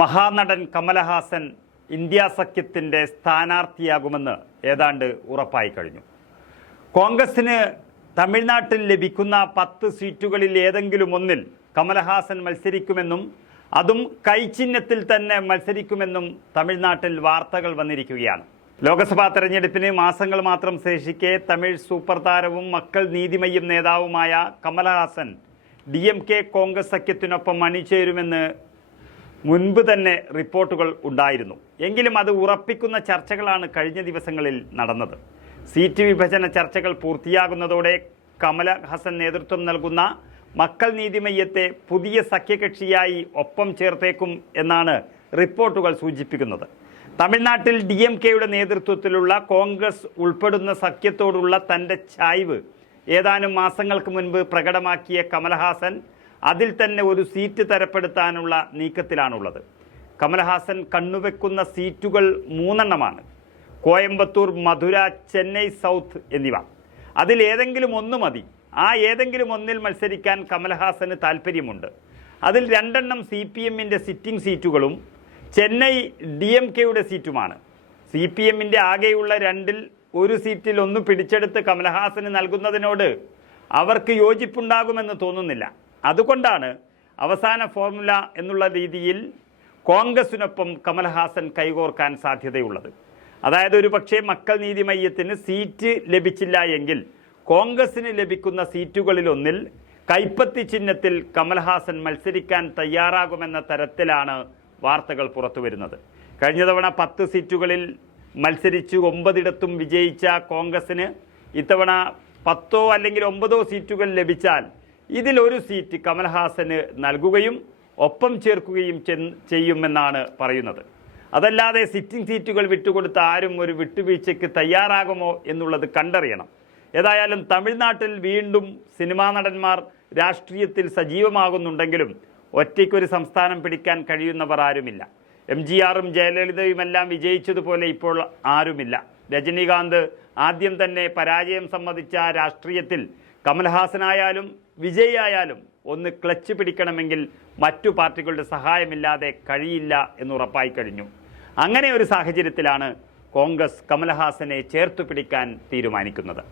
മഹാനടൻ Kamal Haasan India സഖ്യത്തിന്റെ സ്ഥാനാർത്ഥിയാകുമെന്ന് ഏതാണ്ട് ഉറപ്പായി കഴിഞ്ഞു. കോൺഗ്രസിന് തമിഴ്നാട്ടിൽ ലഭിക്കുന്ന പത്ത് സീറ്റുകളിൽ ഏതെങ്കിലും ഒന്നിൽ കമലഹാസൻ മത്സരിക്കുമെന്നും അതും കൈചിഹ്നത്തിൽ തന്നെ മത്സരിക്കുമെന്നും തമിഴ്നാട്ടിൽ വാർത്തകൾ വന്നിരിക്കുകയാണ്. ലോക്സഭാ തെരഞ്ഞെടുപ്പിന് മാസങ്ങൾ മാത്രം ശേഷിക്കെ തമിഴ് സൂപ്പർ താരവും മക്കൾ നീതിമയ്യം നേതാവുമായ Kamal Haasan D M K Congress സഖ്യത്തിനൊപ്പം അണിചേരുമെന്ന് മുൻപ് തന്നെ റിപ്പോർട്ടുകൾ ഉണ്ടായിരുന്നു. എങ്കിലും അത് ഉറപ്പിക്കുന്ന ചർച്ചകളാണ് കഴിഞ്ഞ ദിവസങ്ങളിൽ നടന്നത്. സീറ്റ് വിഭജന ചർച്ചകൾ പൂർത്തിയാകുന്നതോടെ കമല ഹസൻ നേതൃത്വം നൽകുന്ന മക്കൾ നീതിമയ്യത്തെ പുതിയ സഖ്യകക്ഷിയായി ഒപ്പം ചേർത്തേക്കും എന്നാണ് റിപ്പോർട്ടുകൾ സൂചിപ്പിക്കുന്നത്. തമിഴ്നാട്ടിൽ ഡി എം കെയുടെ നേതൃത്വത്തിലുള്ള കോൺഗ്രസ് ഉൾപ്പെടുന്ന സഖ്യത്തോടുള്ള തന്റെ ചായ്വ് ഏതാനും മാസങ്ങൾക്ക് മുൻപ് പ്രകടമാക്കിയ കമൽഹാസൻ അതിൽ തന്നെ ഒരു സീറ്റ് തരപ്പെടുത്താനുള്ള നീക്കത്തിലാണുള്ളത്. കമൽഹാസൻ കണ്ണുവെക്കുന്ന സീറ്റുകൾ മൂന്നെണ്ണമാണ്. കോയമ്പത്തൂർ മധുര ചെന്നൈ സൗത്ത് എന്നിവ. അതിൽ ഏതെങ്കിലും ഒന്ന് മതി. ആ ഏതെങ്കിലും ഒന്നിൽ മത്സരിക്കാൻ കമൽഹാസന് താല്പര്യമുണ്ട് അതിൽ രണ്ടെണ്ണം സി പി എമ്മിന്റെ സിറ്റിംഗ് സീറ്റുകളും ചെന്നൈ ഡി എം കെയുടെ സീറ്റുമാണ്. സി പി എമ്മിന്റെ ആകെയുള്ള രണ്ടിൽ ഒരു സീറ്റിൽ ഒന്ന് പിടിച്ചെടുത്ത് കമൽഹാസന് നൽകുന്നതിനോട് അവർക്ക് യോജിപ്പുണ്ടാകുമെന്ന് തോന്നുന്നില്ല. അതുകൊണ്ടാണ് അവസാന ഫോർമുല എന്നുള്ള രീതിയിൽ കോൺഗ്രസിനൊപ്പം കമൽഹാസൻ കൈകോർക്കാൻ സാധ്യതയുള്ളത്. അതായത് ഒരു പക്ഷേ മക്കൾ നീതി മയ്യത്തിന് സീറ്റ് ലഭിച്ചില്ല എങ്കിൽ കോൺഗ്രസിന് ലഭിക്കുന്ന സീറ്റുകളിലൊന്നിൽ കൈപ്പത്തി ചിഹ്നത്തിൽ കമൽഹാസൻ മത്സരിക്കാൻ തയ്യാറാകുമെന്ന തരത്തിലാണ് വാർത്തകൾ പുറത്തു വരുന്നത് കഴിഞ്ഞ തവണ പത്ത് സീറ്റുകളിൽ മത്സരിച്ച് ഒമ്പതിടത്തും വിജയിച്ച കോൺഗ്രസിന് ഇത്തവണ പത്തോ അല്ലെങ്കിൽ ഒമ്പതോ സീറ്റുകൾ ലഭിച്ചാൽ ഇതിലൊരു സീറ്റ് കമൽഹാസന് നൽകുകയും ഒപ്പം ചേർക്കുകയും ചെയ്യുമെന്നാണ് പറയുന്നത്. അതല്ലാതെ സിറ്റിംഗ് സീറ്റുകൾ വിട്ടുകൊടുത്ത ആരും ഒരു വിട്ടുവീഴ്ചയ്ക്ക് തയ്യാറാകുമോ എന്നുള്ളത് കണ്ടറിയണം. ഏതായാലും തമിഴ്നാട്ടിൽ വീണ്ടും സിനിമാ നടന്മാർ രാഷ്ട്രീയത്തിൽ സജീവമാകുന്നുണ്ടെങ്കിലും ഒറ്റയ്ക്കൊരു സംസ്ഥാനം പിടിക്കാൻ കഴിയുന്നവർ ആരുമില്ല. എം ജി ആറും ജയലളിതയുമെല്ലാം വിജയിച്ചതുപോലെ ഇപ്പോൾ ആരുമില്ല. രജനീകാന്ത് ആദ്യം തന്നെ പരാജയം സമ്മതിച്ച രാഷ്ട്രീയത്തിൽ കമൽഹാസനായാലും വിജയായാലും ഒന്ന് ക്ലച്ച് പിടിക്കണമെങ്കിൽ മറ്റു പാർട്ടികളുടെ സഹായമില്ലാതെ കഴിയില്ല എന്ന് ഉറപ്പായി കഴിഞ്ഞു. അങ്ങനെ ഒരു സാഹചര്യത്തിലാണ് കോൺഗ്രസ് കമൽഹാസനെ ചേർത്തു പിടിക്കാൻ തീരുമാനിക്കുന്നത്.